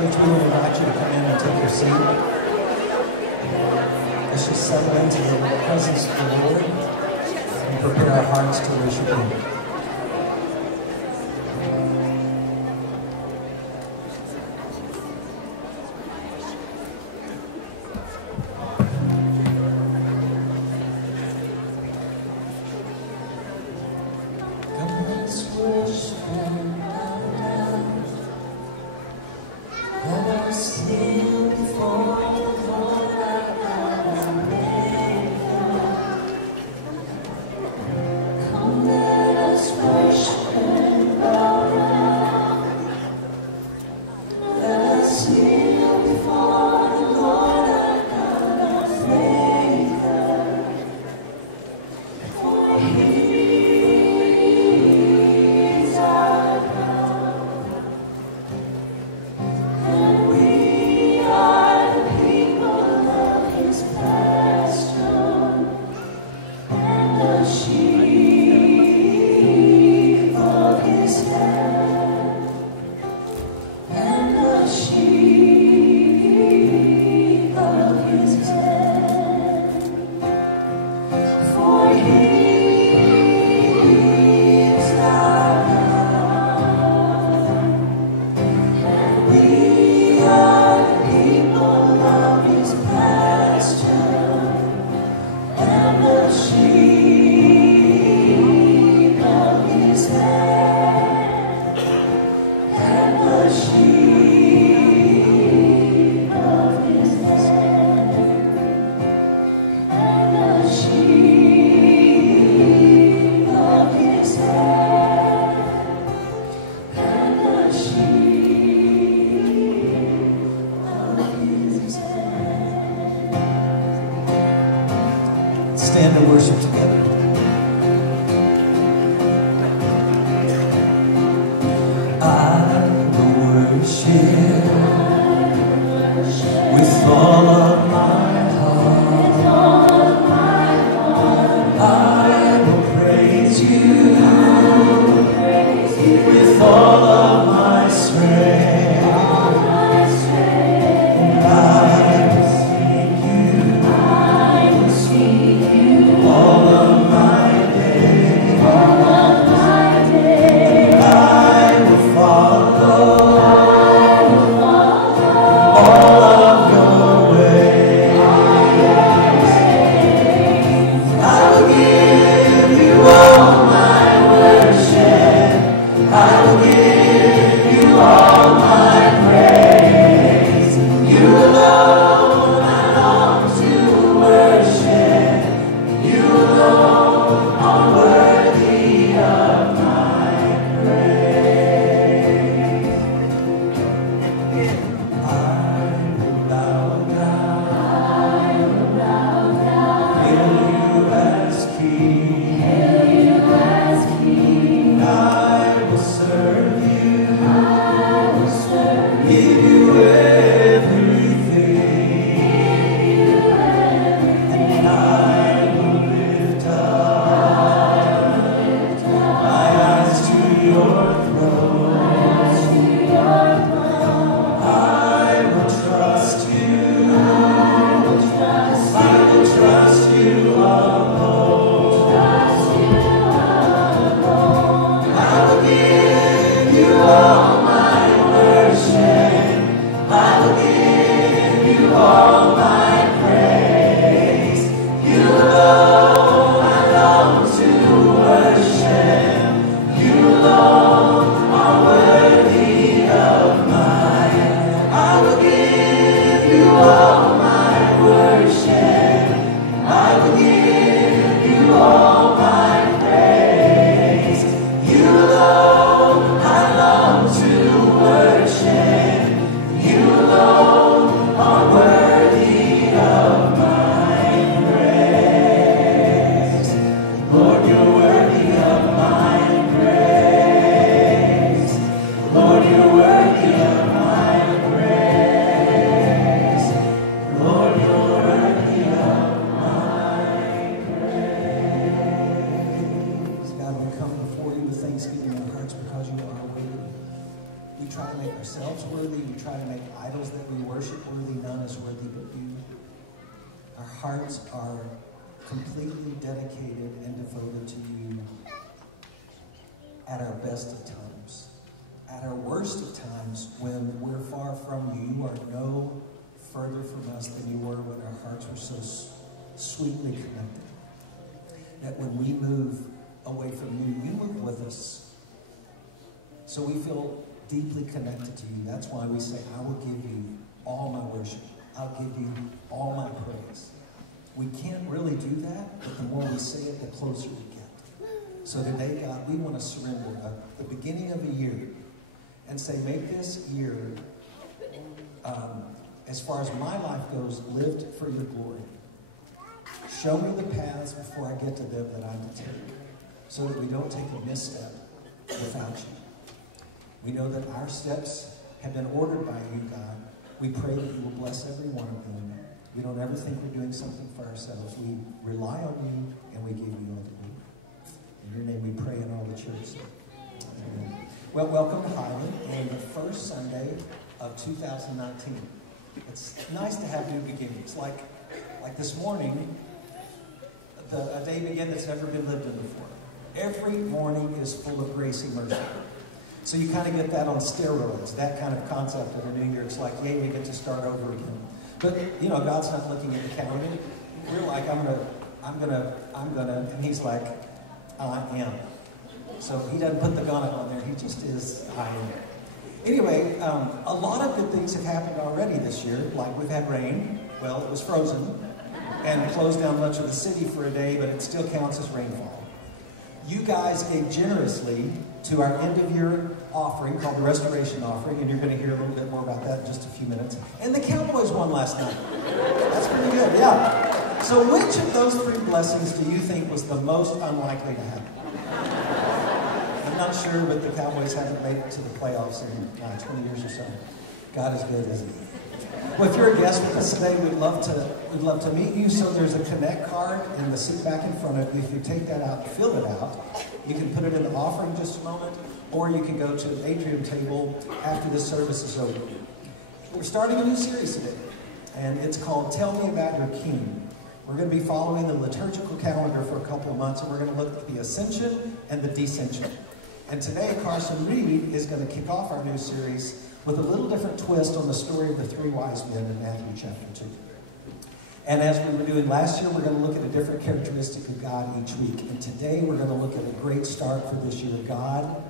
Church, we would invite you to come in and take your seat. Let's just settle into the presence of the Lord and prepare our hearts to worship Him. Come make ourselves worthy. We try to make idols that we worship worthy. None is worthy but you. Our hearts are completely dedicated and devoted to you at our best of times. At our worst of times, when we're far from you, you are no further from us than you were when our hearts were so sweetly connected. That when we move away from you, you move with us. So we feel deeply connected to you. That's why we say, I will give you all my worship. I'll give you all my praise. We can't really do that, but the more we say it, the closer we get. So today, God, we want to surrender at the beginning of a year and say, make this year, as far as my life goes, lived for your glory. Show me the paths before I get to them that I'm to take, so that we don't take a misstep without you. We know that our steps have been ordered by you, God. We pray that you will bless every one of them. We don't ever think we're doing something for ourselves. We rely on you, and we give you all the glory. In your name we pray, in all the church. Amen. Well, welcome to Highland, and the first Sunday of 2019. It's nice to have new beginnings. Like this morning, a day began that's never been lived in before. Every morning is full of grace and mercy. So you kind of get that on steroids, that kind of concept of the new year. It's like, yay, we get to start over again. But, you know, God's not looking at the calendar. We're like, I'm gonna, and he's like, I am. So he doesn't put the gun on there, he just is, I am. Anyway, a lot of good things have happened already this year. Like we've had rain, well, it was frozen, and closed down much of the city for a day, but it still counts as rainfall. You guys gave generously to our end-of-year offering called the Restoration Offering, and you're going to hear a little bit more about that in just a few minutes. And the Cowboys won last night. That's pretty good, yeah. So which of those three blessings do you think was the most unlikely to happen? I'm not sure, but the Cowboys haven't made it to the playoffs in 20 years or so. God is good, isn't he? Well, if you're a guest with us today, we'd love to meet you. So there's a Connect card in the seat back in front of you. If you take that out and fill it out, you can put it in the offering just a moment, or you can go to the atrium table after this service is over. We're starting a new series today, and it's called Tell Me About Your King. We're going to be following the liturgical calendar for a couple of months, and we're going to look at the Ascension and the Descension. And today, Carson Reed is going to kick off our new series with a little different twist on the story of the three wise men in Matthew chapter 2. And as we were doing last year, we're going to look at a different characteristic of God each week. And today we're going to look at a great start for this year, God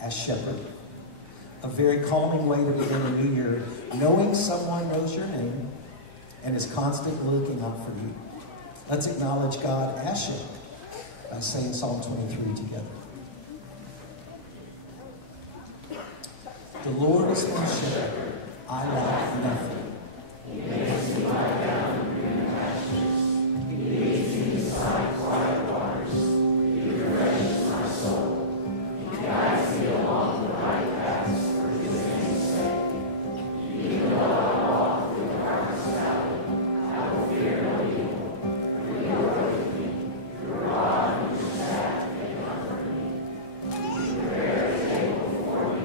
as shepherd. A very calming way to begin a new year, knowing someone knows your name and is constantly looking out for you. Let's acknowledge God as shepherd by saying Psalm 23 together. The Lord is my shepherd, I lack nothing. He makes me lie down in green pastures. He leads me beside quiet waters. He refreshes my soul. He guides me along the right paths for his name's sake. Even though I walk through the darkest valley, I will fear no evil. For you are with me. Your rod and your staff, they comfort me. You prepare a table before me.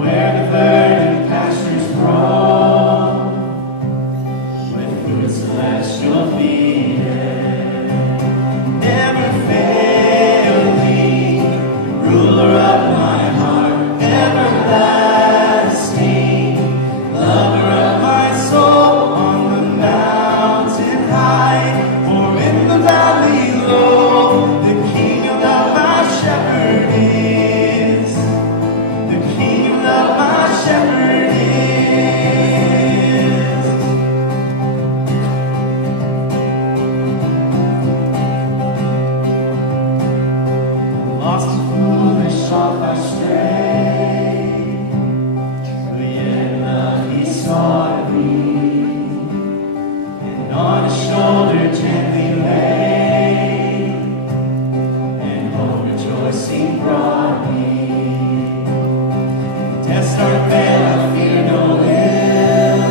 Where the verdant pastures grow, with fruits on his shoulder gently lay, and home rejoicing brought me. Death's dark veil, I fear no ill,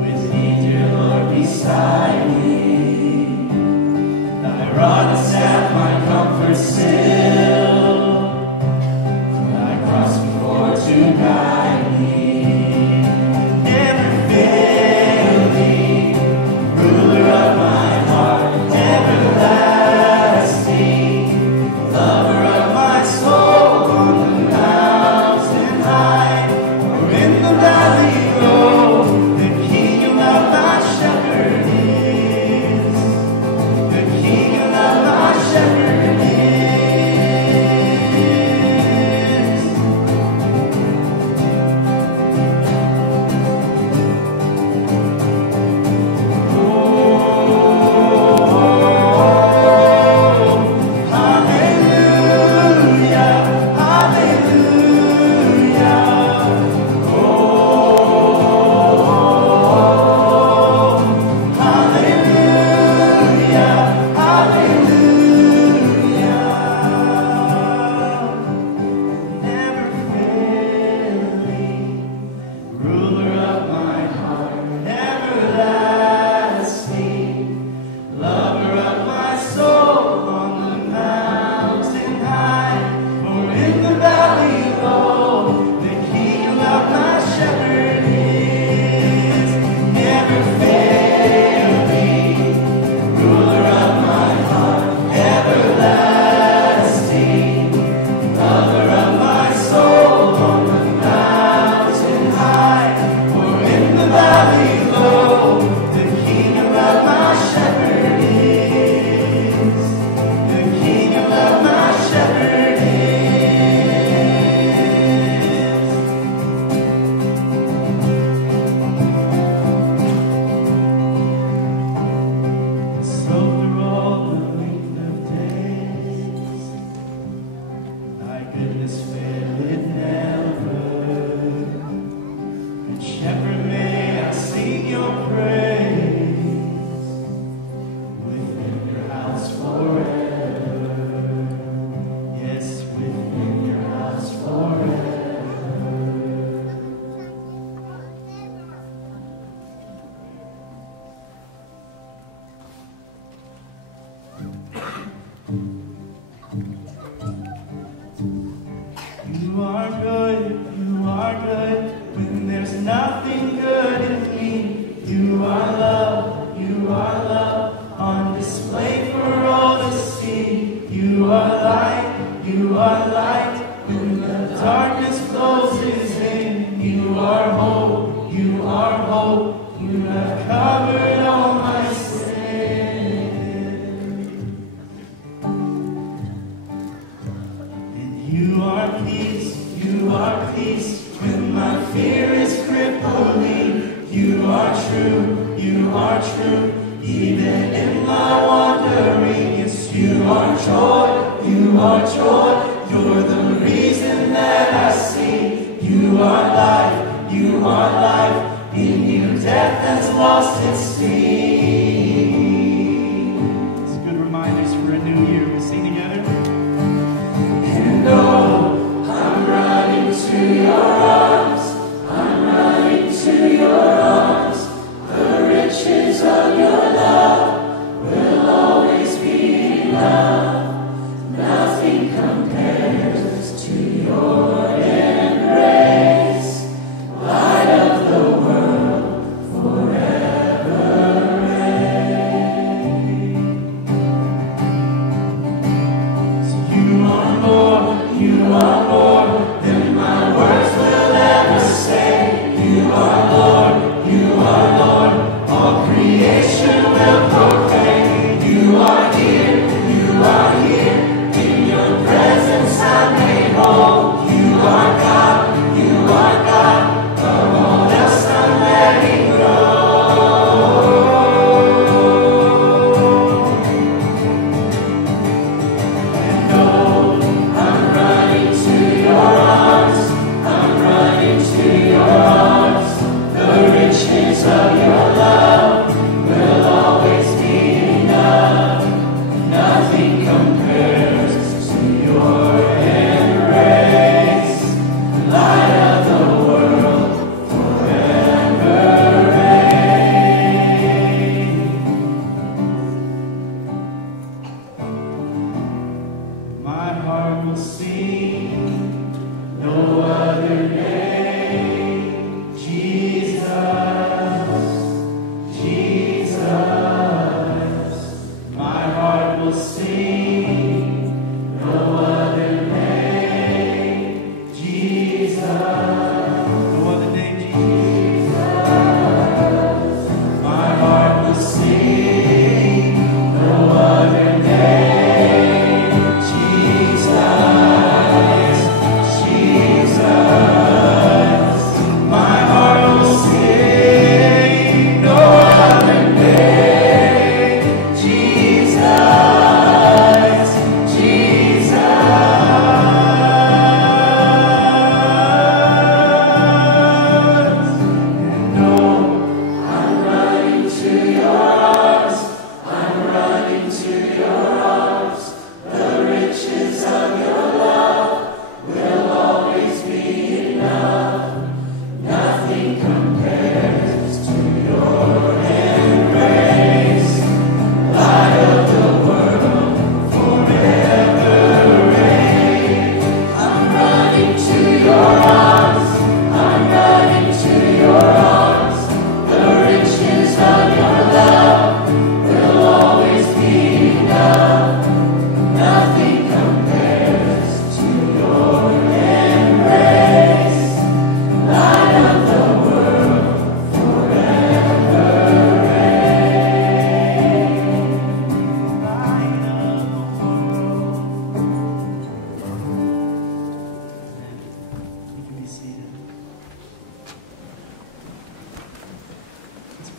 with thee, dear Lord, beside me. Thy rod and staff, my comfort still, thy cross before to guide me. Never failing, ruler of my heart, everlasting, lover of my soul, on the mountain high, or in the valley low, the King of my shepherd is, the King of my shepherd is. Light of the world forever.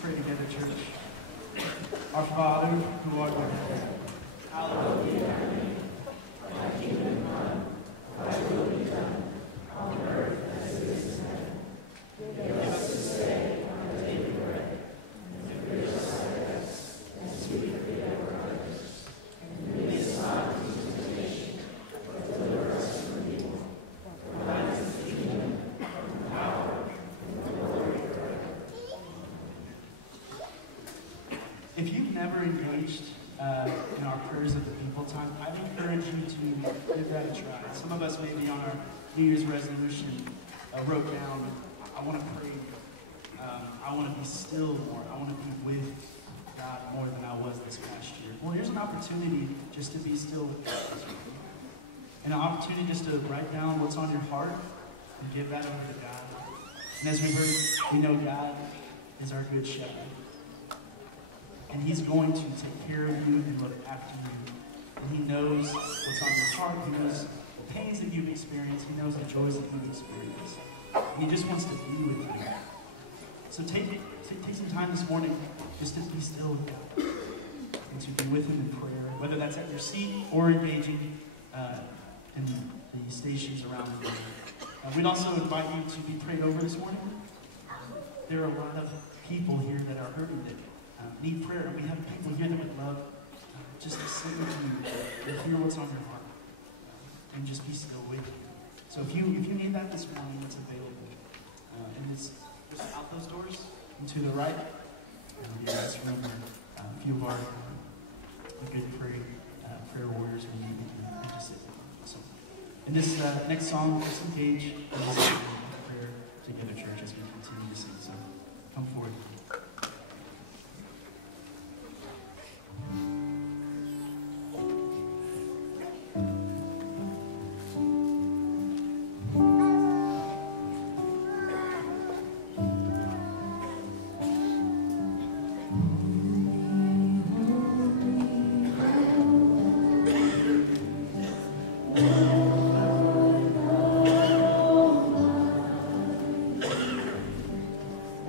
pray together, church. Our Father, who art in heaven, hallowed be thy name. Thy kingdom come, thy will be done, on earth as it is in heaven. Give us this day our daily bread, and forgive us our debts, as we forgive our others. And lead us not into temptation, but deliver us from evil. For thine is the kingdom, and the power, and the glory forever. If you've never engaged in our prayers of the people time, I'd encourage you to give that a try. Some of us maybe on our New Year's resolution wrote down, I want to pray, I want to be still more, I want to be with God more than I was this past year. Well, here's an opportunity just to be still with God this week. And an opportunity just to write down what's on your heart and give that over to God. And as we heard, we know God is our good shepherd. And he's going to take care of you and look after you. And he knows what's on your heart. He knows the pains that you've experienced. He knows the joys that you've experienced. And he just wants to be with you. So take some time this morning just to be still with God. And to be with him in prayer. Whether that's at your seat or engaging in the stations around the room. We'd also invite you to be prayed over this morning. There are a lot of people here that are hurting that need prayer. And we have people here that would love just to sit with you and hear what's on your heart and just be still with you. So if you need that this morning, it's available. And it's just out those doors and to the right. In this room, a few of our good prayer warriors will meet with you and just sit with you. So in this next song, let's engage in this prayer together, church, as we continue to sing. So come forward.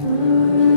Oh,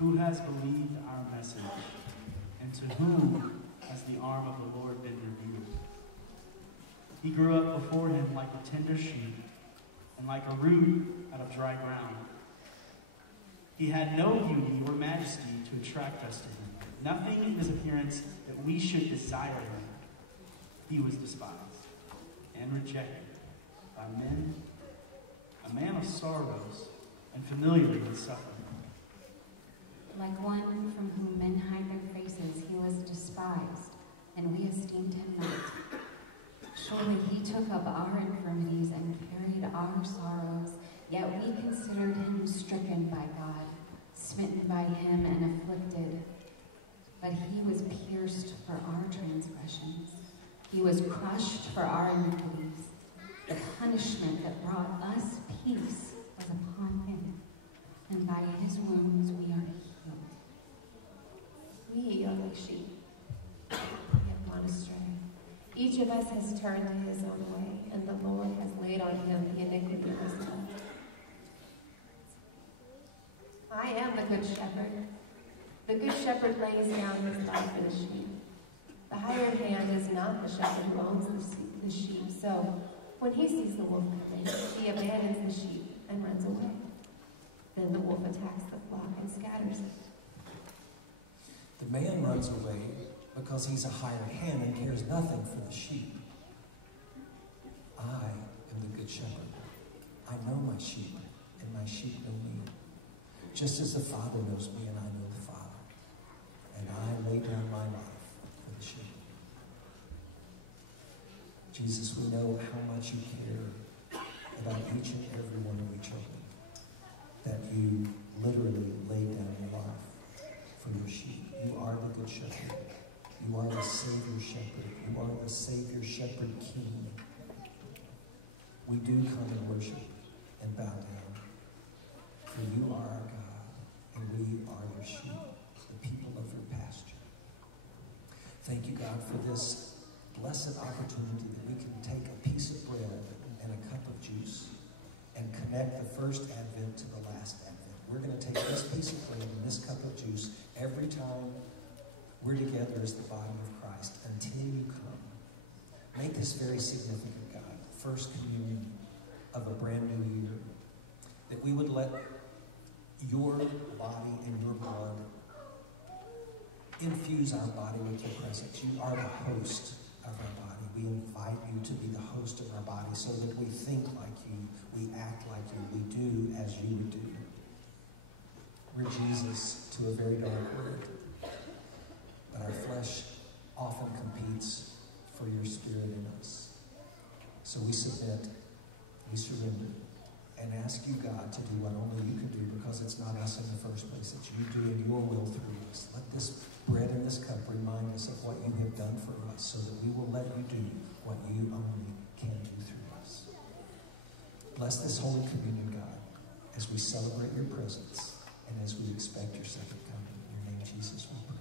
Who has believed our message? And to whom has the arm of the Lord been revealed? He grew up before him like a tender shoot, and like a root out of dry ground. He had no beauty or majesty to attract us to him, nothing in his appearance that we should desire him. He was despised and rejected by men, a man of sorrows and familiar with suffering. Like one from whom men hide their faces, he was despised, and we esteemed him not. Surely he took up our infirmities and carried our sorrows, yet we considered him stricken by God, smitten by him and afflicted. But he was pierced for our transgressions. He was crushed for our iniquities. The punishment that brought us peace was upon him, and by his wounds we are healed. We are like sheep, we have gone astray. Each of us has turned to his own way, and the Lord has laid on him the iniquity of us all. I am the good shepherd. The good shepherd lays down his life for the sheep. The hired hand is not the shepherd who owns the sheep, so when he sees the wolf coming, he abandons the sheep and runs away. Then the wolf attacks the flock and scatters it. The man runs away because he's a hired hand and cares nothing for the sheep. I am the good shepherd. I know my sheep, and my sheep know me. Just as the Father knows me, and I know the Father. And I lay down my life for the sheep. Jesus, we know how much you care about each and every one of your children. That you literally laid down your life for your sheep. You are the good shepherd. You are the Savior shepherd. You are the Savior shepherd king. We do come and worship and bow down. For you are our God, and we are your sheep, the people of your pasture. Thank you, God, for this blessed opportunity that we can take a piece of bread and a cup of juice and connect the first Advent to the last Advent. We're going to take this piece of bread and this cup of juice every time we're together as the body of Christ until you come. Make this very significant, God, first communion of a brand new year, that we would let your body and your blood infuse our body with your presence. You are the host of our body. We invite you to be the host of our body so that we think like you, we act like you, we do as you would do. We're Jesus to a very dark world, but our flesh often competes for your spirit in us. So we submit, we surrender, and ask you, God, to do what only you can do, because it's not us in the first place. It's you doing your will through us. Let this bread and this cup remind us of what you have done for us, so that we will let you do what you only can do through us. Bless this Holy Communion, God, as we celebrate your presence and as we expect your second coming. In your name, Jesus, we pray.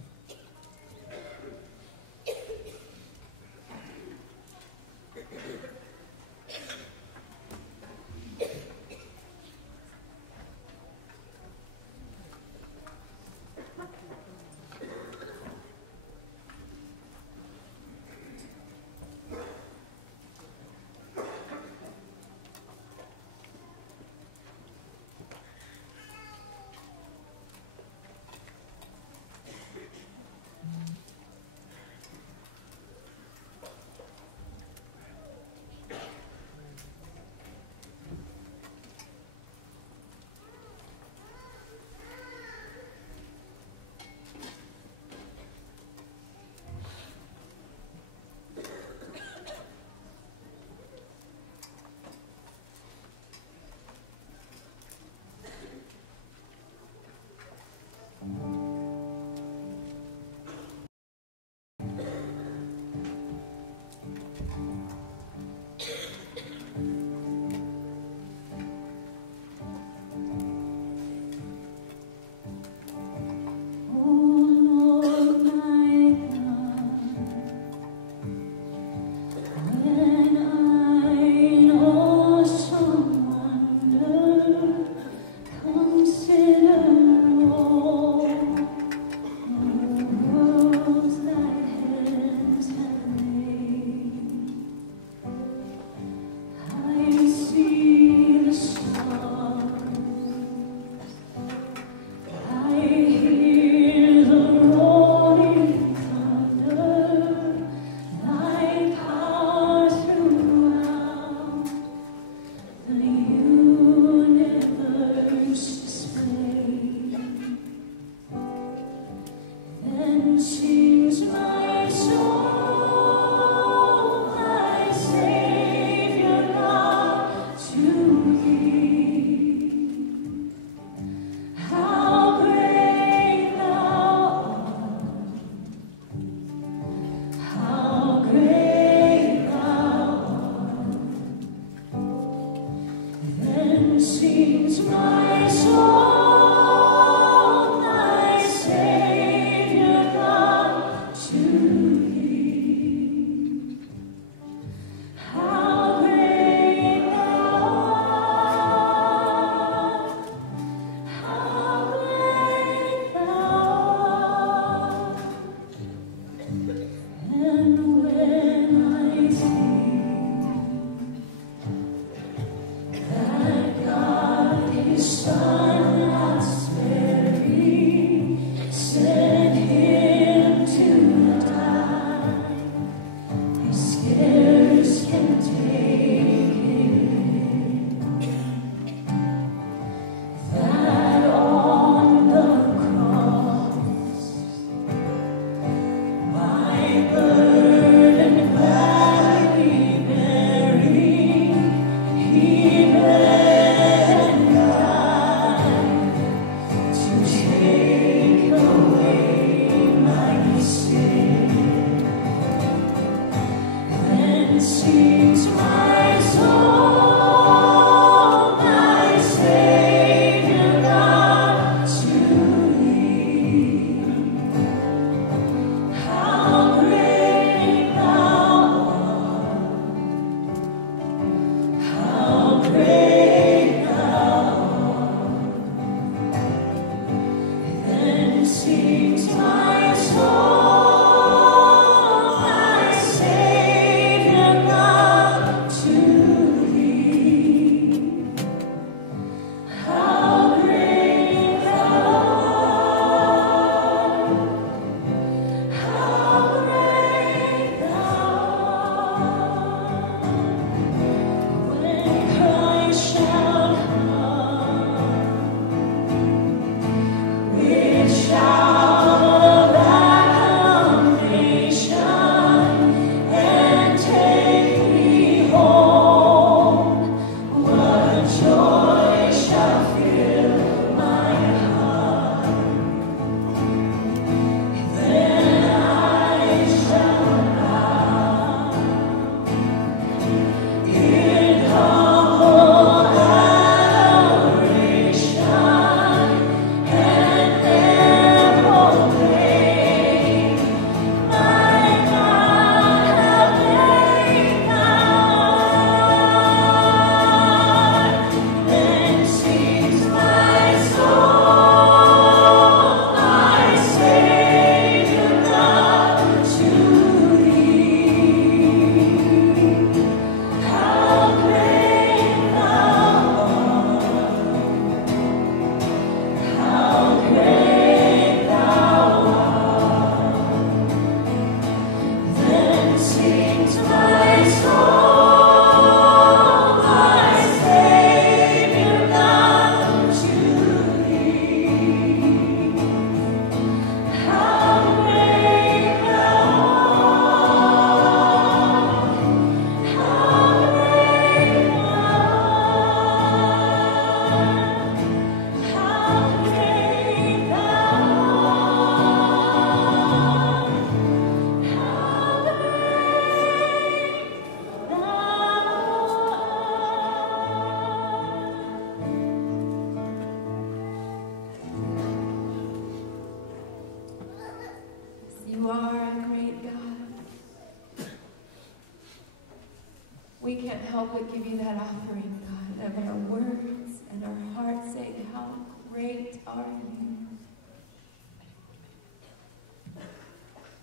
we can't help but give you that offering, God, of our words and our hearts saying, how great are you.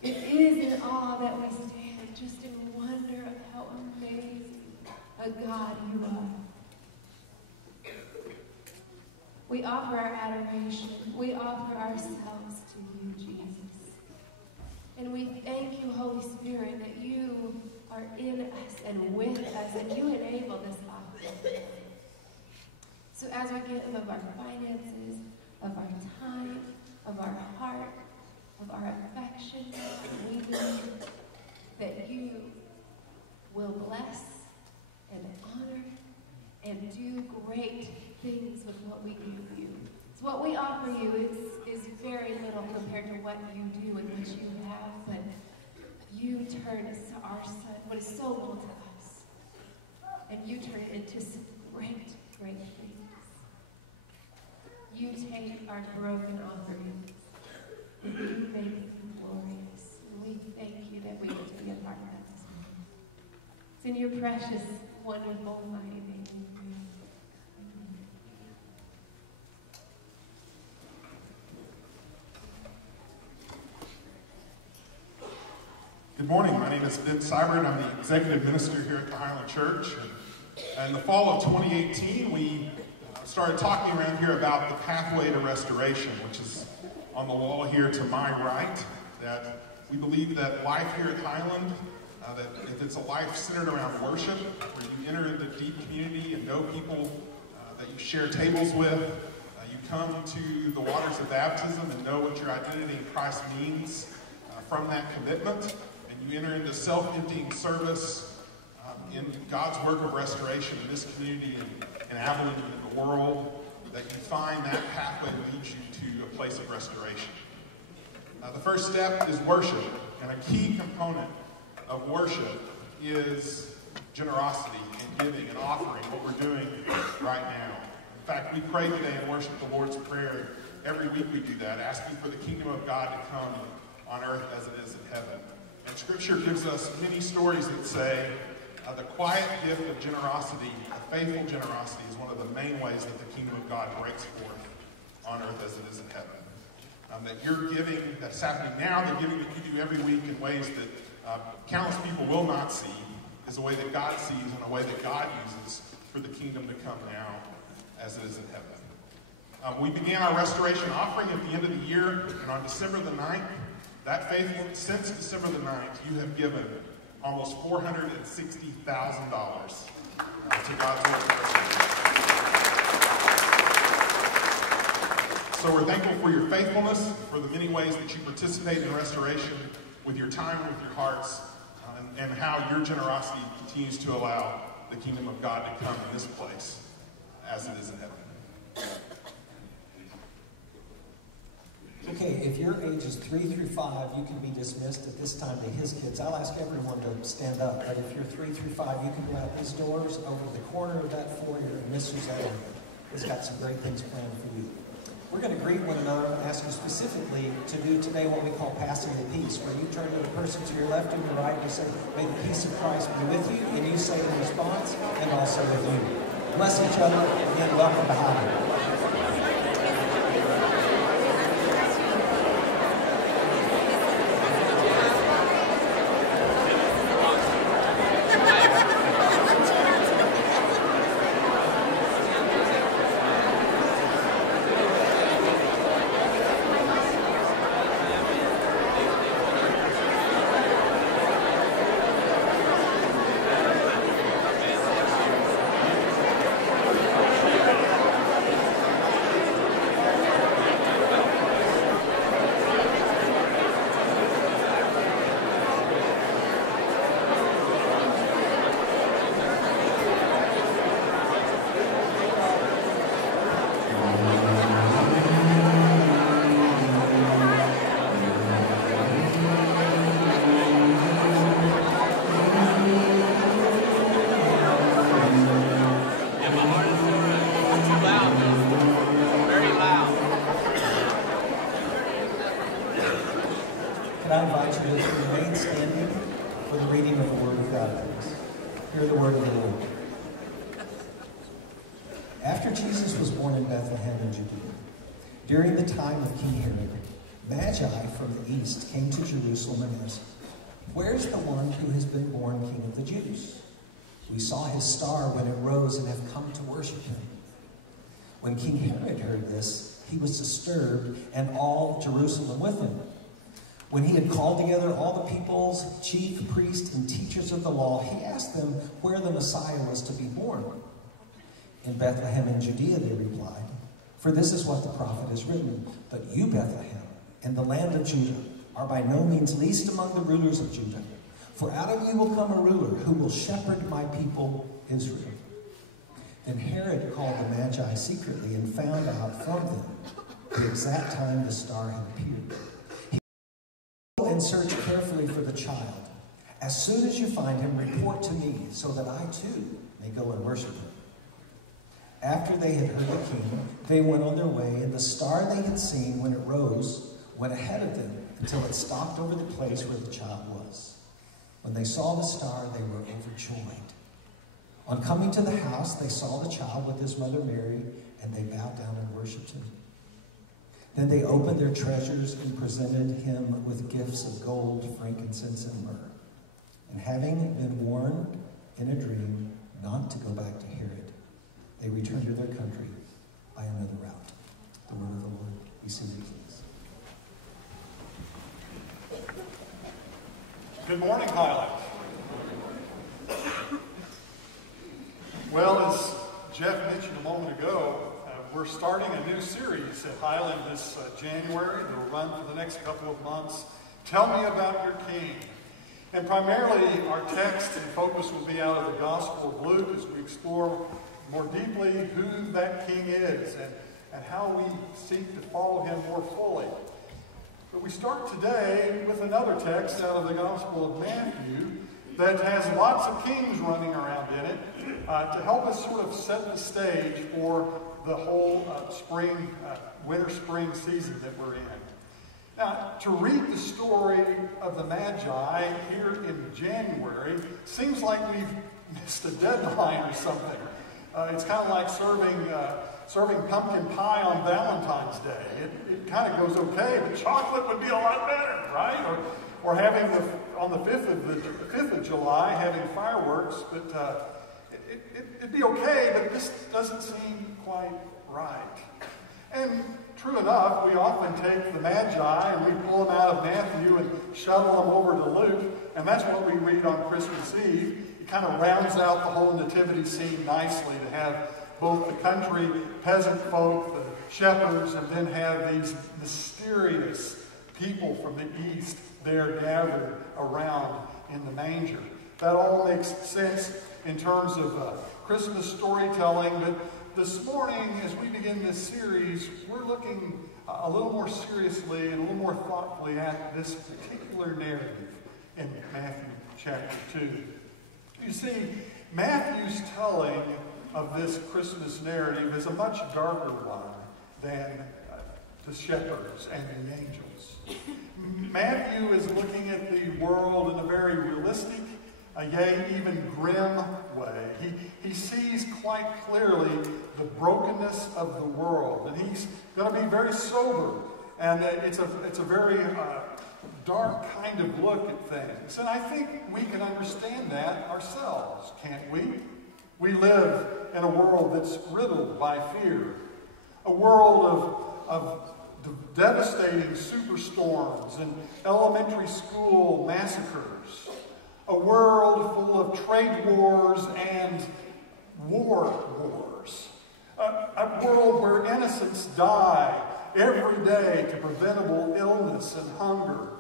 It is in awe that we stand, just in wonder of how amazing a God you are. We offer our adoration. We offer ourselves to you, Jesus. And we thank you, Holy Spirit, that you are in us and with us, and you enable this offering. So as we give of our finances, of our time, of our heart, of our affection, we know that you will bless and honor and do great things with what we give you. So what we offer you is very little compared to what you do and what you have, but you turn our son, what is so little to us, and you turn it into some great, great things. You take our broken offerings, and you make them glorious. And we thank you that we get to be a part of that this morning. It's in your precious, wonderful, mighty name. Good morning. My name is Ben Seibert. I'm the executive minister here at the Highland Church. And in the fall of 2018, we started talking around here about the pathway to restoration, which is on the wall here to my right. That we believe that life here at Highland, that if it's a life centered around worship, where you enter the deep community and know people that you share tables with, you come to the waters of baptism and know what your identity in Christ means from that commitment. You enter into self-emptying service in God's work of restoration in this community and in Abilene and in the world, that you find that pathway leads you to a place of restoration. The first step is worship, and a key component of worship is generosity and giving and offering, what we're doing right now. In fact, we pray today and worship the Lord's Prayer. Every week we do that, asking for the kingdom of God to come on earth as it is in heaven. And Scripture gives us many stories that say the quiet gift of generosity, a faithful generosity, is one of the main ways that the kingdom of God breaks forth on earth as it is in heaven. That your giving that's happening now, the giving that you do every week in ways that countless people will not see, is a way that God sees and a way that God uses for the kingdom to come now as it is in heaven. We began our restoration offering at the end of the year, and on December the 9th, that faithful, since December the 9th, you have given almost $460,000 to God's work. So we're thankful for your faithfulness, for the many ways that you participate in restoration with your time, with your hearts, and how your generosity continues to allow the kingdom of God to come in this place as it is in heaven. Okay, if your ages 3 through 5, you can be dismissed at this time to his kids. I'll ask everyone to stand up, but if you're 3 through 5, you can go out these doors over the corner of that foyer, and Miss Suzanne has got some great things planned for you. We're going to greet one another and ask you specifically to do today what we call passing the peace, where you turn to the person to your left and your right and you say, may the peace of Christ be with you, and you say in response, and also with you. Bless each other, and welcome to Highland. Hear the word of the Lord. After Jesus was born in Bethlehem in Judea, during the time of King Herod, Magi from the east came to Jerusalem and asked, "Where's the one who has been born King of the Jews? We saw his star when it rose and have come to worship him." When King Herod heard this, he was disturbed, and all Jerusalem with him. When he had called together all the people's chief priests and teachers of the law, he asked them where the Messiah was to be born. "In Bethlehem in Judea," they replied, "for this is what the prophet has written. But you, Bethlehem, in the land of Judah, are by no means least among the rulers of Judah. For out of you will come a ruler who will shepherd my people Israel." Then Herod called the Magi secretly and found out from them the exact time the star had appeared. He went and searched carefully for the child. "As soon as you find him, report to me, so that I too may go and worship him." After they had heard the king, they went on their way, and the star they had seen when it rose went ahead of them until it stopped over the place where the child was. When they saw the star, they were overjoyed. On coming to the house, they saw the child with his mother Mary, and they bowed down and worshipped him. Then they opened their treasures and presented him with gifts of gold, frankincense, and myrrh. And having been warned in a dream not to go back to Herod, they returned to their country by another route. The word of the Lord. Be seated, please. Good morning, Highland. Well, as Jeff mentioned a moment ago, we're starting a new series at Highland this January that will run for the next couple of months. Tell me about your King. And primarily, our text and focus will be out of the Gospel of Luke as we explore more deeply who that King is and how we seek to follow him more fully. But we start today with another text out of the Gospel of Matthew that has lots of kings running around in it to help us sort of set the stage for the whole winter-spring season that we're in. Now, to read the story of the Magi here in January seems like we've missed a deadline or something. It's kind of like serving pumpkin pie on Valentine's Day. It kind of goes okay, but chocolate would be a lot better, right? Or having on the 5th of July, having fireworks, but it'd be okay, but this doesn't seem quite right. And true enough, we often take the Magi and we pull them out of Matthew and shuttle them over to Luke, and that's what we read on Christmas Eve. It kind of rounds out the whole nativity scene nicely to have both the country peasant folk, the shepherds, and then have these mysterious people from the east there gathered around in the manger. That all makes sense in terms of Christmas storytelling, but this morning, as we begin this series, we're looking a little more seriously and a little more thoughtfully at this particular narrative in Matthew chapter 2. You see, Matthew's telling of this Christmas narrative is a much darker one than the shepherds and the angels. Matthew is looking at the world in a very realistic, yea, even grim way. He sees quite clearly the brokenness of the world, and he's going to be very sober, and it's a very dark kind of look at things. And I think we can understand that ourselves, can't we? We live in a world that's riddled by fear, a world of devastating superstorms and elementary school massacres, a world full of trade wars and wars, a world where innocents die every day to preventable illness and hunger.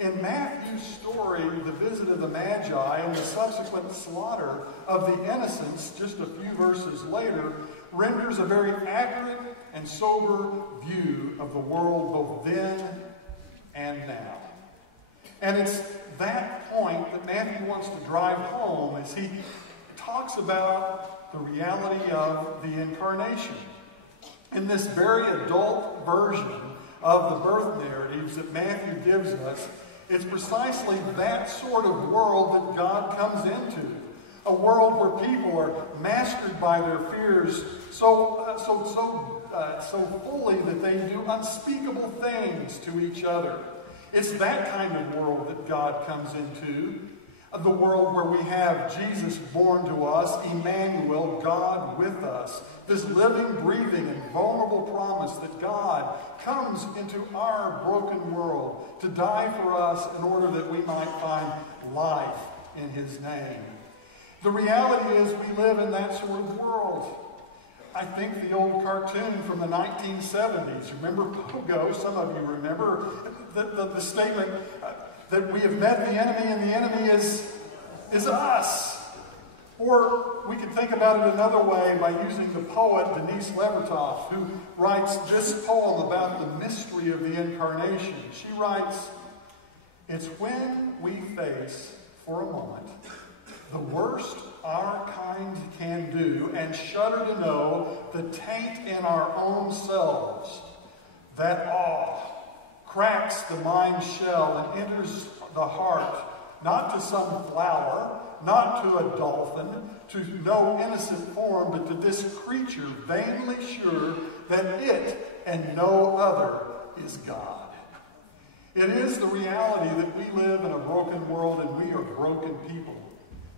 In Matthew's story, the visit of the Magi and the subsequent slaughter of the innocents just a few verses later renders a very accurate and sober view of the world both then and now. And it's that point that Matthew wants to drive home as he talks about the reality of the incarnation. In this very adult version of the birth narratives that Matthew gives us, it's precisely that sort of world that God comes into. A world where people are mastered by their fears so fully that they do unspeakable things to each other. It's that kind of world that God comes into. The world where we have Jesus born to us, Emmanuel, God with us. This living, breathing, and vulnerable promise that God comes into our broken world to die for us in order that we might find life in his name. The reality is we live in that sort of world. I think the old cartoon from the 1970s, remember Pogo? Some of you remember the statement that we have met the enemy and the enemy is us. Or we could think about it another way by using the poet Denise Levertov, who writes this poem about the mystery of the incarnation. She writes, "It's when we face, for a moment, the worst our kind can do and shudder to know the taint in our own selves. That awe cracks the mind's shell and enters the heart, not to some flower, not to a dolphin, to no innocent form, but to this creature vainly sure that it and no other is God." It is the reality that we live in a broken world and we are broken people.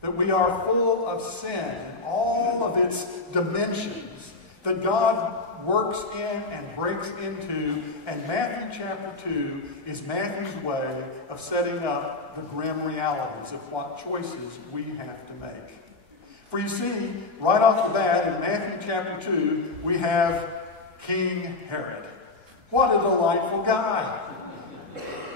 That we are full of sin and all of its dimensions that God works in and breaks into. And Matthew chapter 2 is Matthew's way of setting up the grim realities of what choices we have to make. For you see, right off the bat in Matthew chapter 2, we have King Herod. What a delightful guy.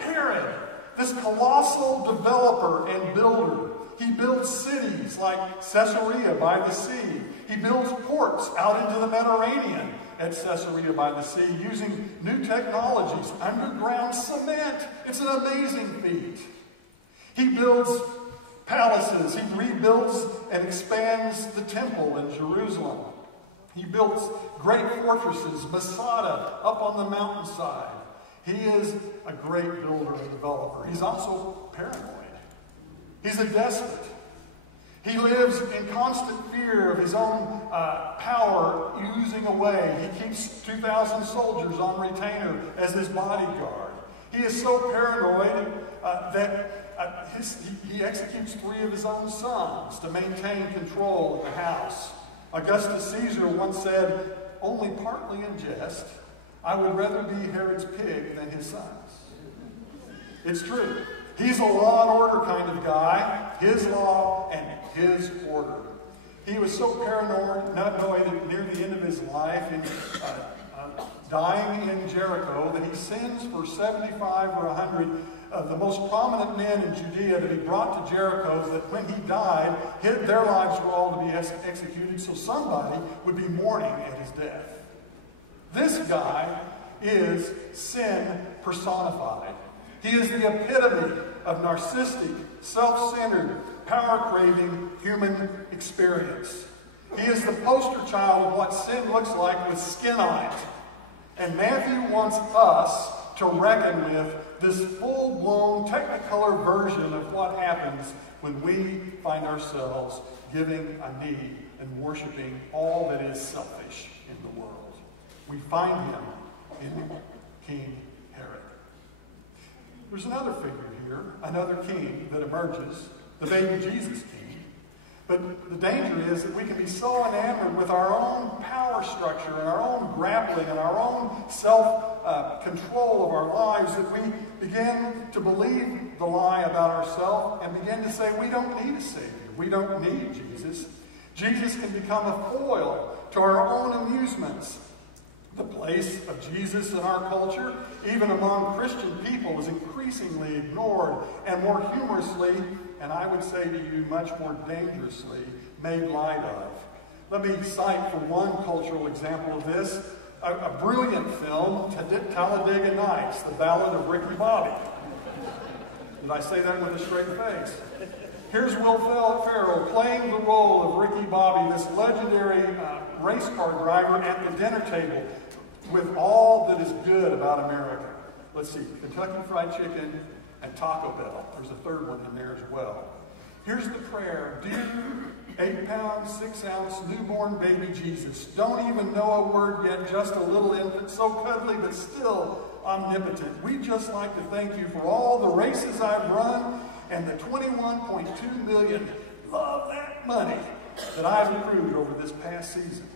Herod, this colossal developer and builder. He builds cities like Caesarea by the sea. He builds ports out into the Mediterranean at Caesarea by the sea using new technologies, underground cement. It's an amazing feat. He builds palaces. He rebuilds and expands the temple in Jerusalem. He builds great fortresses, Masada, up on the mountainside. He is a great builder and developer. He's also paranoid. He's a despot. He lives in constant fear of his own power oozing away. He keeps 2,000 soldiers on retainer as his bodyguard. He is so paranoid that he executes 3 of his own sons to maintain control of the house. Augustus Caesar once said, only partly in jest, "I would rather be Herod's pig than his sons." It's true. He's a law and order kind of guy. His law and his order. He was so paranoid near the end of his life in dying in Jericho that he sends for 75 or 100 of the most prominent men in Judea that he brought to Jericho, that when he died, their lives were all to be executed, so somebody would be mourning at his death. This guy is sin personified. He is the epitome of narcissistic, self-centered, power-craving human experience. He is the poster child of what sin looks like with skin on it. And Matthew wants us to reckon with this full-blown Technicolor version of what happens when we find ourselves giving a knee and worshiping all that is selfish in the world. We find him in King Herod. There's another figure here, another king that emerges, the baby Jesus king. But the danger is that we can be so enamored with our own power structure and our own grappling and our own self-control of our lives that we begin to believe the lie about ourselves and begin to say we don't need a Savior. We don't need Jesus. Jesus can become a foil to our own amusements. The place of Jesus in our culture, even among Christian people, is increasingly ignored and more humorously, and I would say to you much more dangerously, made light of. Let me cite for one cultural example of this, a brilliant film, Talladega Nights, the Ballad of Ricky Bobby. Did I say that with a straight face? Here's Will Ferrell playing the role of Ricky Bobby, this legendary race car driver at the dinner table with all that is good about America. Let's see, Kentucky Fried Chicken and Taco Bell. There's a third one in there as well. Here's the prayer. Dear 8-pound, 6-ounce newborn baby Jesus, don't even know a word yet, just a little infant, so cuddly but still omnipotent. We just like to thank you for all the races I've run and the 21.2 million, love that money, that I've accrued over this past season.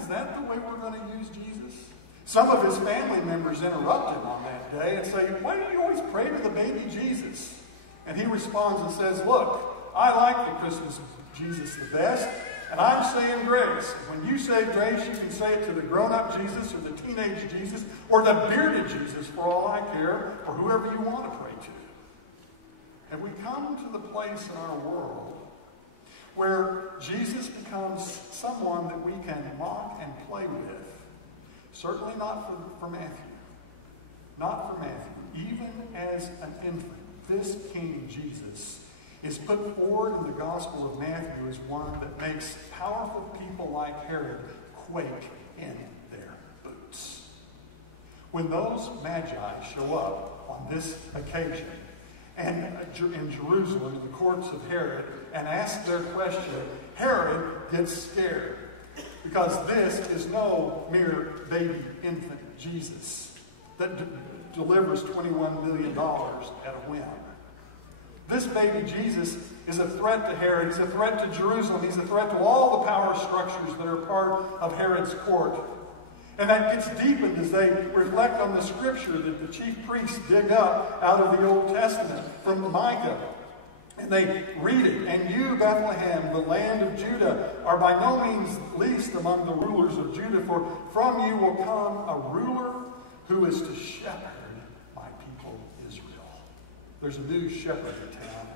Is that the way we're going to use Jesus? Some of his family members interrupt him on that day and say, why do you always pray to the baby Jesus? And he responds and says, look, I like the Christmas Jesus the best, and I'm saying grace. When you say grace, you can say it to the grown-up Jesus or the teenage Jesus or the bearded Jesus, for all I care, or whoever you want to pray to. Have we come to the place in our world where Jesus becomes someone that we can mock and play with? Certainly not for Matthew. Not for Matthew. Even as an infant, this King Jesus is put forward in the Gospel of Matthew as one that makes powerful people like Herod quake in their boots. When those magi show up on this occasion and in Jerusalem in the courts of Herod and ask their question, Herod gets scared because this is no mere baby infant Jesus that delivers $21 million at a whim. This baby Jesus is a threat to Herod. He's a threat to Jerusalem. He's a threat to all the power structures that are part of Herod's court. And that gets deepened as they reflect on the scripture that the chief priests dig up out of the Old Testament from Micah. And they read it. And you, Bethlehem, the land of Judah, are by no means least among the rulers of Judah, for from you will come a ruler who is to shepherd my people Israel. There's a new shepherd in town.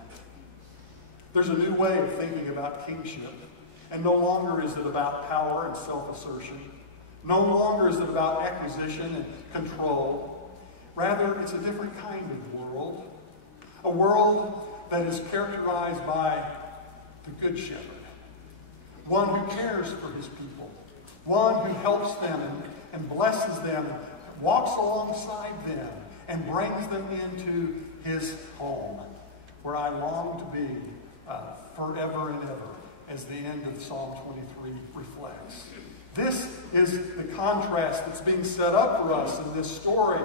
There's a new way of thinking about kingship. And no longer is it about power and self-assertion. No longer is it about acquisition and control. Rather, it's a different kind of world. A world that is characterized by the Good Shepherd. One who cares for his people. One who helps them and blesses them, walks alongside them, and brings them into his home, where I long to be forever and ever, as the end of Psalm 23 reflects. This is the contrast that's being set up for us in this story.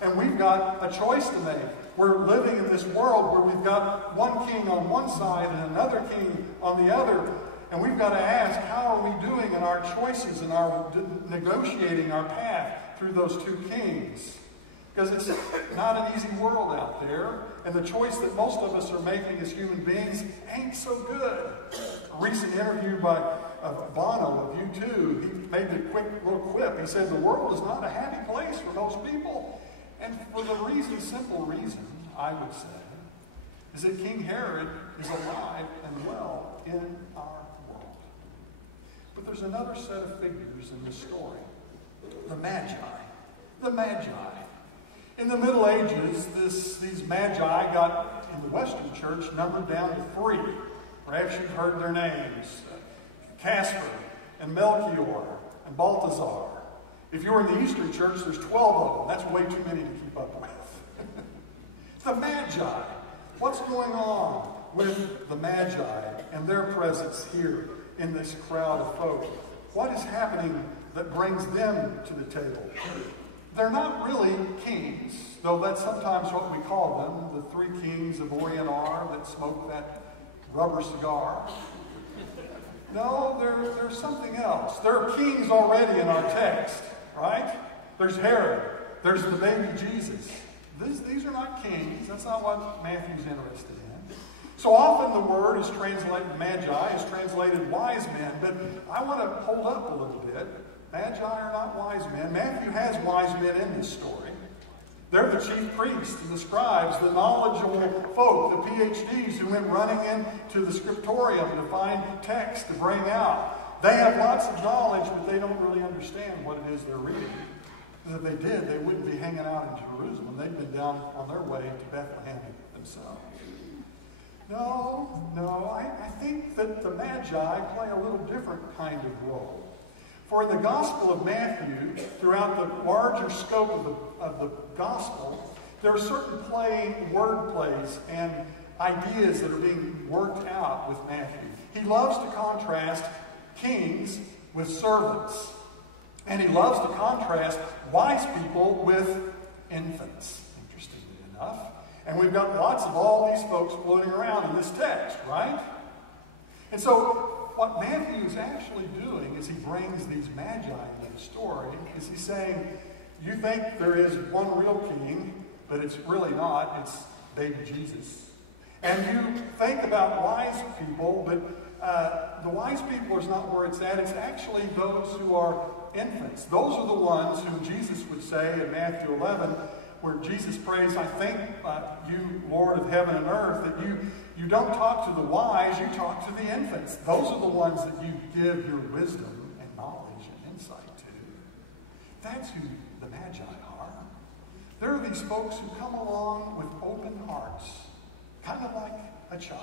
And we've got a choice to make. We're living in this world where we've got one king on one side and another king on the other. And we've got to ask, how are we doing in our choices and our negotiating our path through those two kings? Because it's not an easy world out there. And the choice that most of us are making as human beings ain't so good. A recent interview by Bono of U2, he made a quick little quip. He said, the world is not a happy place for most people. And for the simple reason, I would say, is that King Herod is alive and well in our world. But there's another set of figures in this story. The Magi. The Magi. In the Middle Ages, these Magi got, in the Western Church, numbered down to 3. Perhaps you've heard their names. Casper and Melchior and Balthazar. If you were in the Eastern Church, there's 12 of them. That's way too many to keep up with. The Magi. What's going on with the Magi and their presence here in this crowd of folk? What is happening that brings them to the table? They're not really kings, though that's sometimes what we call them, the 3 kings of Orient are that smoke that rubber cigar. No, they're something else. There are kings already in our text, right? There's Herod. There's the baby Jesus. These are not kings. That's not what Matthew's interested in. So often the word is translated, magi is translated wise men, but I want to hold up a little bit. Magi are not wise men. Matthew has wise men in this story. They're the chief priests and the scribes, the knowledgeable folk, the PhDs who went running into the scriptorium to find text to bring out. They have lots of knowledge, but they don't really understand what it is they're reading. Because if they did, they wouldn't be hanging out in Jerusalem. They'd been down on their way to Bethlehem themselves. No, I think that the Magi play a little different kind of role. For in the Gospel of Matthew, throughout the larger scope of the Gospel, there are certain word plays and ideas that are being worked out with Matthew. He loves to contrast kings with servants. And he loves to contrast wise people with infants, interestingly enough. And we've got lots of all these folks floating around in this text, right? And so what Matthew is actually doing as he brings these magi into the story is he's saying, you think there is one real king, but it's really not. It's baby Jesus. And you think about wise people, but the wise people is not where it's at. It's actually those who are infants. Those are the ones whom Jesus would say in Matthew 11, where Jesus prays, I thank you, Lord of heaven and earth, that you don't talk to the wise, you talk to the infants. Those are the ones that you give your wisdom and knowledge and insight to. That's who the Magi are. There are these folks who come along with open hearts, kind of like a child.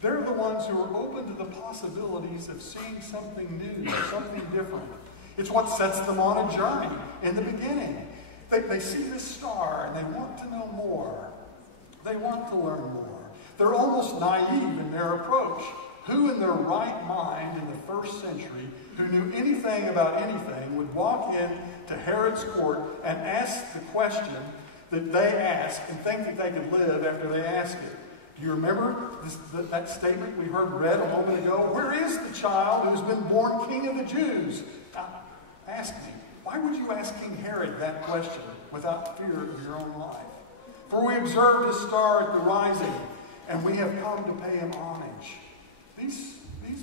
They're the ones who are open to the possibilities of seeing something new, something different. It's what sets them on a journey in the beginning. They see this star and they want to know more. They want to learn more. They're almost naive in their approach. Who in their right mind in the first century who knew anything about anything would walk in to Herod's court and ask the question that they ask and think that they could live after they ask it? Do you remember that statement we heard read a moment ago? Where is the child who's been born King of the Jews? Now, ask me, why would you ask King Herod that question without fear of your own life? For we observed his star at the rising, and we have come to pay him homage. These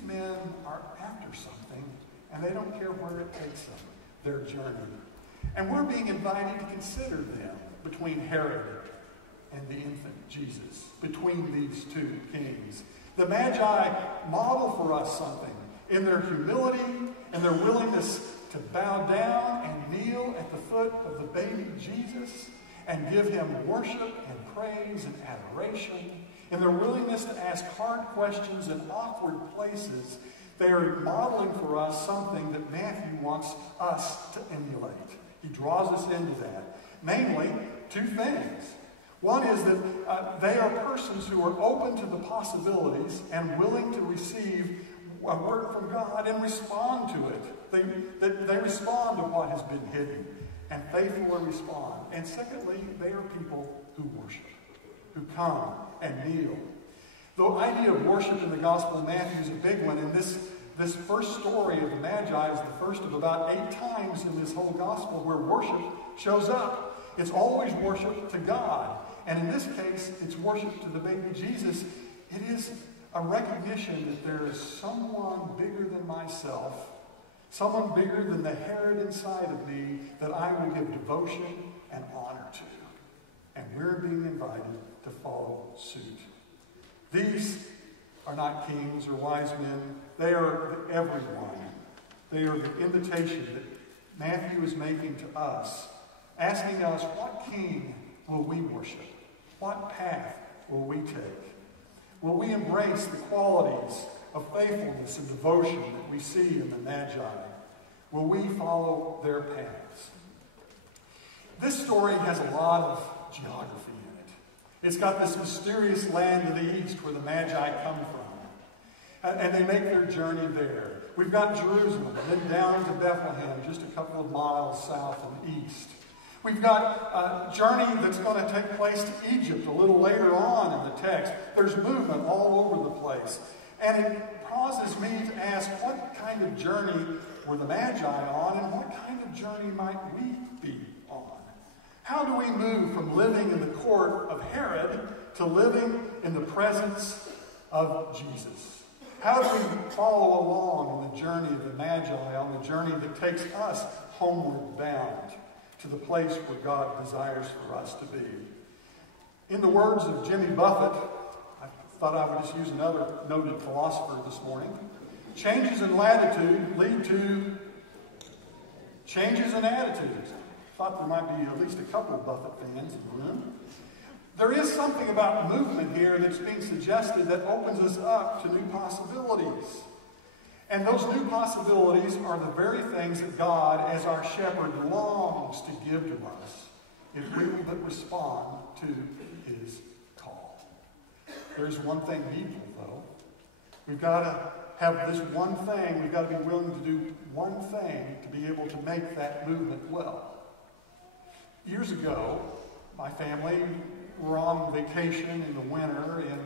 men are after something, and they don't care where it takes them, their journey. And we're being invited to consider them between Herod and the infant Jesus, between these two kings. The Magi model for us something in their humility and their willingness to bow down and kneel at the foot of the baby Jesus and give him worship and praise and adoration. In their willingness to ask hard questions in awkward places, they are modeling for us something that Matthew wants us to emulate. He draws us into that. Namely, two things. One is that they are persons who are open to the possibilities and willing to receive a word from God and respond to it. They respond to what has been hidden and faithfully respond. And secondly, they are people who worship, who come and kneel. The idea of worship in the Gospel of Matthew is a big one, and this first story of the Magi is the first of about 8 times in this whole Gospel where worship shows up. It's always worship to God. And in this case, it's worship to the baby Jesus. It is a recognition that there is someone bigger than myself, someone bigger than the Herod inside of me that I will give devotion and honor to. And we're being invited to follow suit. These are not kings or wise men. They are everyone. They are the invitation that Matthew is making to us, asking us, what king will we worship? What path will we take? Will we embrace the qualities of faithfulness and devotion that we see in the Magi? Will we follow their paths? This story has a lot of geography in it. It's got this mysterious land to the east where the Magi come from. And they make their journey there. We've got Jerusalem, and then down to Bethlehem, just a couple of miles south and east. We've got a journey that's going to take place to Egypt a little later on in the text. There's movement all over the place. And it causes me to ask, what kind of journey were the Magi on, and what kind of journey might we be on? How do we move from living in the court of Herod to living in the presence of Jesus? How do we follow along in the journey of the Magi, on the journey that takes us homeward bound to the place where God desires for us to be? In the words of Jimmy Buffett, I thought I would just use another noted philosopher this morning, changes in latitude lead to changes in attitudes. I thought there might be at least a couple of Buffett fans in the room. There is something about movement here that's being suggested that opens us up to new possibilities. And those new possibilities are the very things that God, as our shepherd, longs to give to us if we will but respond to his call. There's one thing needful, though. We've got to have this one thing. We've got to be willing to do one thing to be able to make that movement well. Years ago, my family were on vacation in the winter in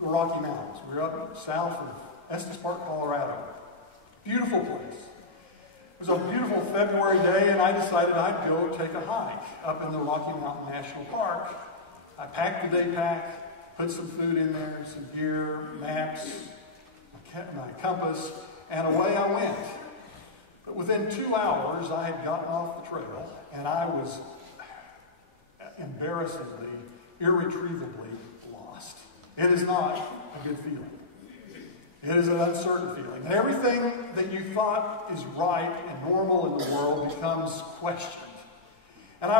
the Rocky Mountains. We were up south of Estes Park, Colorado. Beautiful place. It was a beautiful February day, and I decided I'd go take a hike up in the Rocky Mountain National Park. I packed the day pack, put some food in there, some gear, maps, my compass, and away I went. But within 2 hours, I had gotten off the trail, and I was embarrassingly, irretrievably lost. It is not a good feeling. It is an uncertain feeling. And everything that you thought is right and normal in the world becomes questioned. And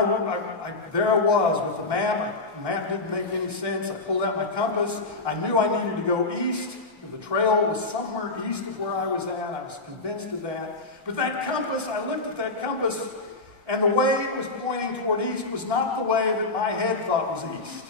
there I was with the map. The map didn't make any sense. I pulled out my compass. I knew I needed to go east. The trail was somewhere east of where I was at. I was convinced of that. But that compass, I looked at that compass, and the way it was pointing toward east was not the way that my head thought was east.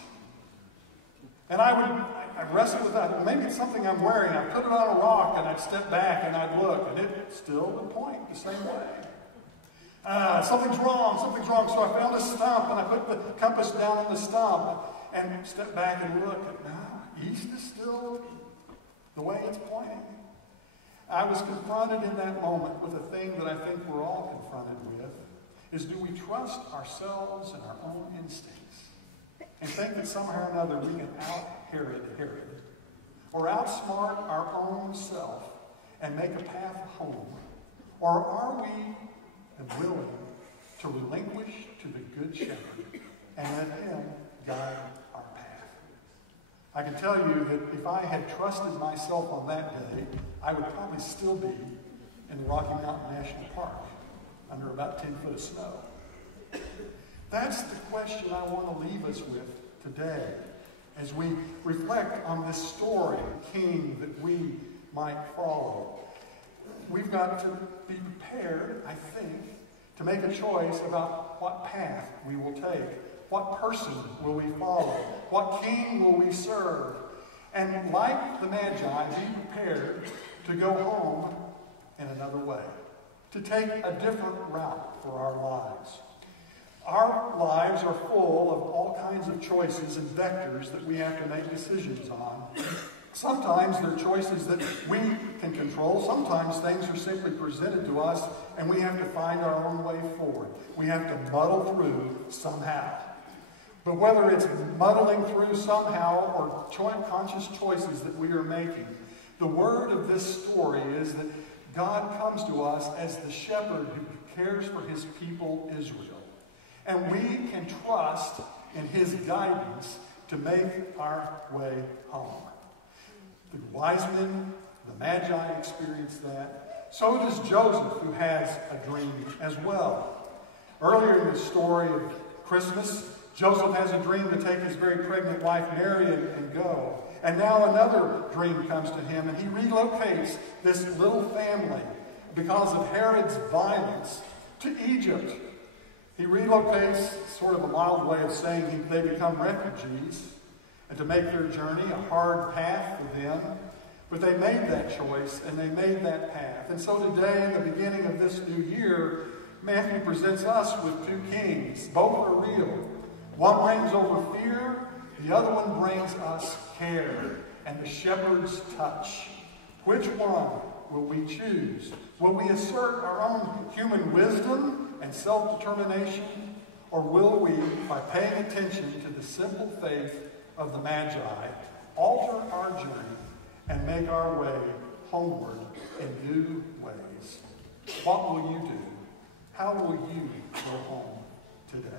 And I wrestled with that. Well, maybe it's something I'm wearing. I'd put it on a rock, and I'd step back, and I'd look, and it still would point the same way. Something's wrong. So I found a stump, and I put the compass down on the stump, and stepped back and looked. No, east is still the way it's pointing. I was confronted in that moment with a thing that I think we're all confronted with, is do we trust ourselves and our own instincts and think that somehow or another we can out-Herod Herod, or outsmart our own self and make a path home? Or are we willing to relinquish to the Good Shepherd and let him guide our path? I can tell you that if I had trusted myself on that day, I would probably still be in the Rocky Mountain National Park under about 10 foot of snow. That's the question I want to leave us with today as we reflect on this story, the king that we might follow. We've got to be prepared, I think, to make a choice about what path we will take. What person will we follow? What king will we serve? And like the Magi, be prepared to go home in another way, to take a different route for our lives. Our lives are full of all kinds of choices and vectors that we have to make decisions on. Sometimes they're choices that we can control. Sometimes things are simply presented to us and we have to find our own way forward. We have to muddle through somehow. But whether it's muddling through somehow or conscious choices that we are making, the word of this story is that God comes to us as the shepherd who cares for his people Israel. And we can trust in his guidance to make our way home. The wise men, the Magi experienced that. So does Joseph, who has a dream as well. Earlier in the story of Christmas, Joseph has a dream to take his very pregnant wife Mary and go. And now another dream comes to him, and he relocates this little family because of Herod's violence to Egypt. He relocates, sort of a mild way of saying they become refugees, and to make their journey a hard path for them. But they made that choice, and they made that path. And so today, in the beginning of this new year, Matthew presents us with two kings. Both are real. One reigns over fear, the other one brings us care and the shepherd's touch. Which one will we choose? Will we assert our own human wisdom and self-determination? Or will we, by paying attention to the simple faith of the Magi, alter our journey and make our way homeward in new ways? What will you do? How will you go home today?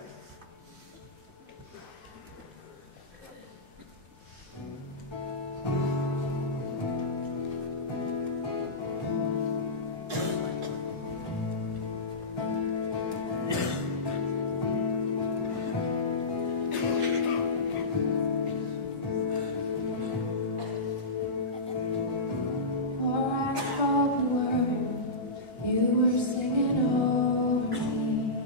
You were singing over me.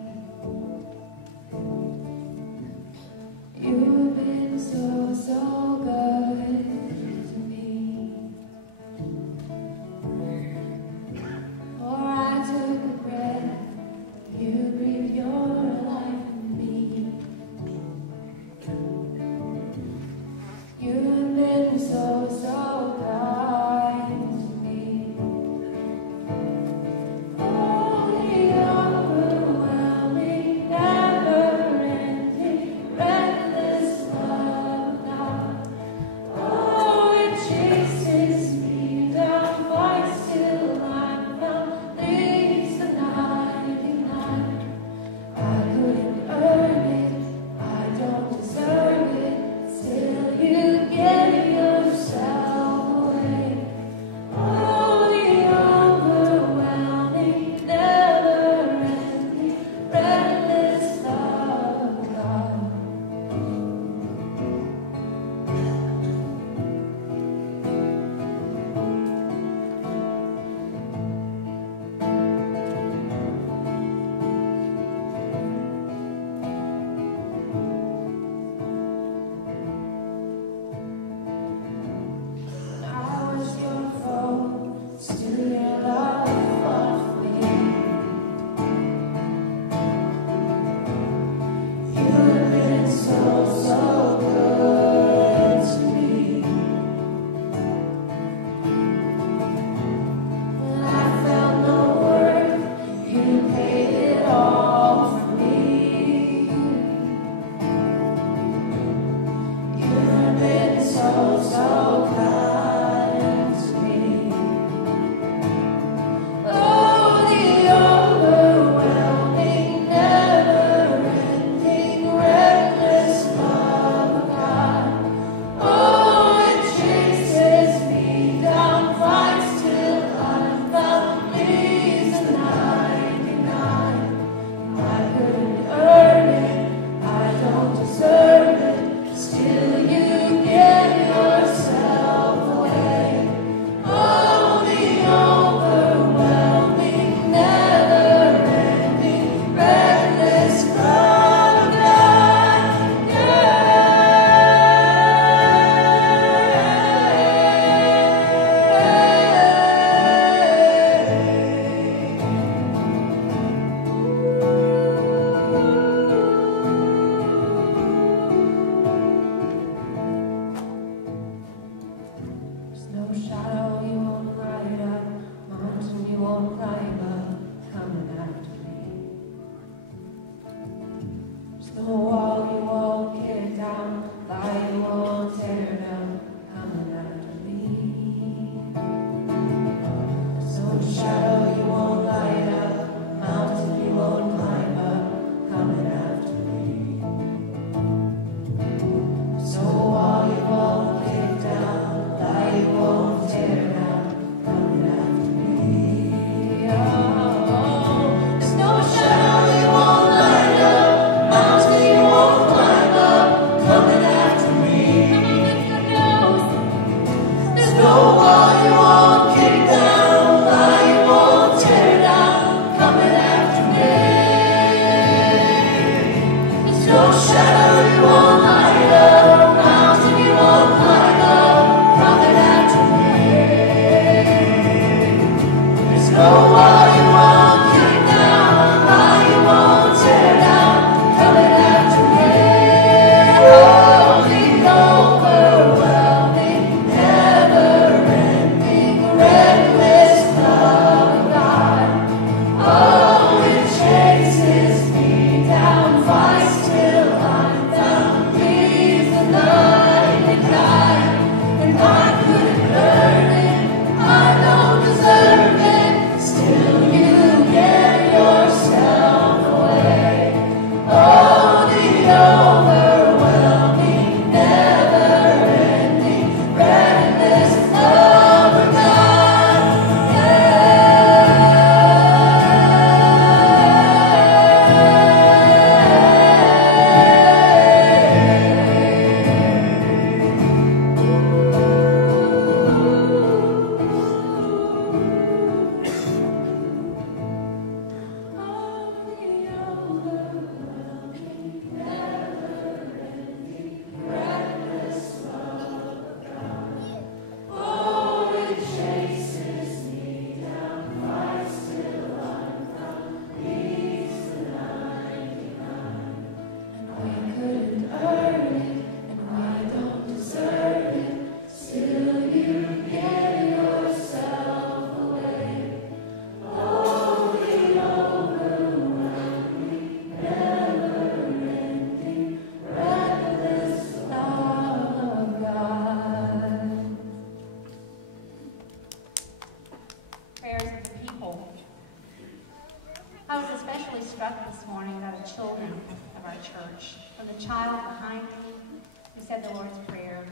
said the Lord's Prayer,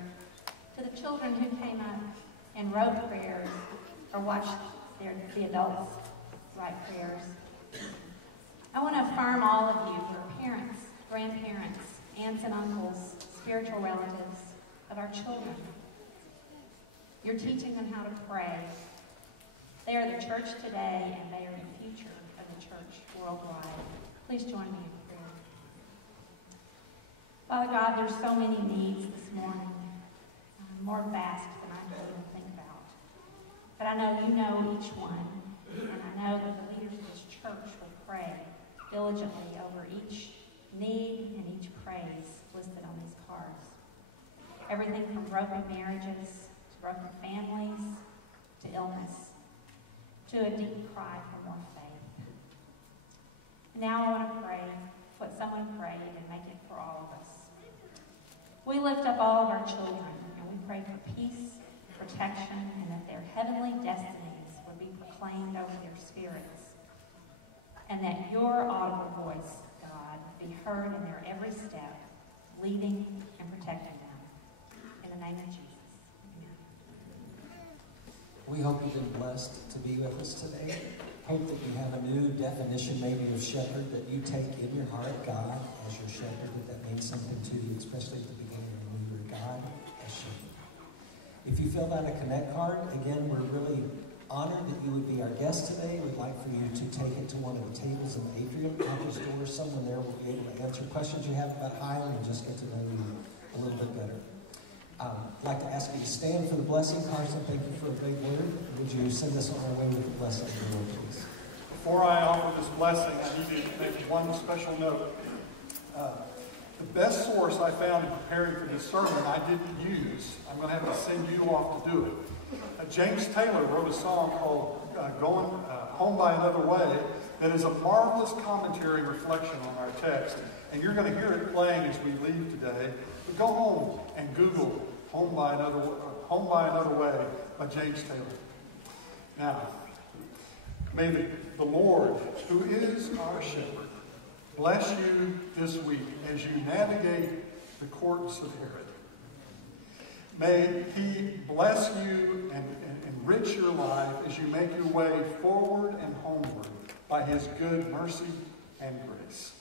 to the children who came up and wrote prayers or watched the adults write prayers, I want to affirm all of you who are parents, grandparents, aunts and uncles, spiritual relatives of our children. You're teaching them how to pray. They are the church today, and they are the future of the church worldwide. Please join me in prayer. Father God, there's so many needs this morning, more vast than I can even think about. But I know you know each one, and I know that the leaders of this church will pray diligently over each need and each praise listed on these cards. Everything from broken marriages to broken families to illness to a deep cry for more faith. Now I want to pray what someone prayed and make it for all of us. We lift up all of our children and we pray for peace, protection, and that their heavenly destinies would be proclaimed over their spirits, and that your audible voice, God, be heard in their every step, leading and protecting them. In the name of Jesus, amen. We hope you've been blessed to be with us today. Hope that you have a new definition maybe of shepherd that you take in your heart, God as your shepherd, that means something to you, especially at the beginning when you were God as shepherd. If you filled out a Connect card, again, we're really honored that you would be our guest today. We'd like for you to take it to one of the tables in the atrium, conference doors. Someone there will be able to answer questions you have about Highland and just get to know you a little bit better. I'd like to ask you to stand for the blessing. Carson, thank you for a great word. Would you send us on our way with the blessing of the Lord, please? Before I offer this blessing, I need to make one special note. The best source I found in preparing for this sermon I didn't use. I'm going to have to send you off to do it. James Taylor wrote a song called Going Home by Another Way that is a marvelous commentary and reflection on our text. And you're going to hear it playing as we leave today. But go home and Google Home by Another Way by James Taylor. Now, may the Lord, who is our shepherd, bless you this week as you navigate the courts of Herod. May he bless you and enrich your life as you make your way forward and homeward by his good mercy and grace.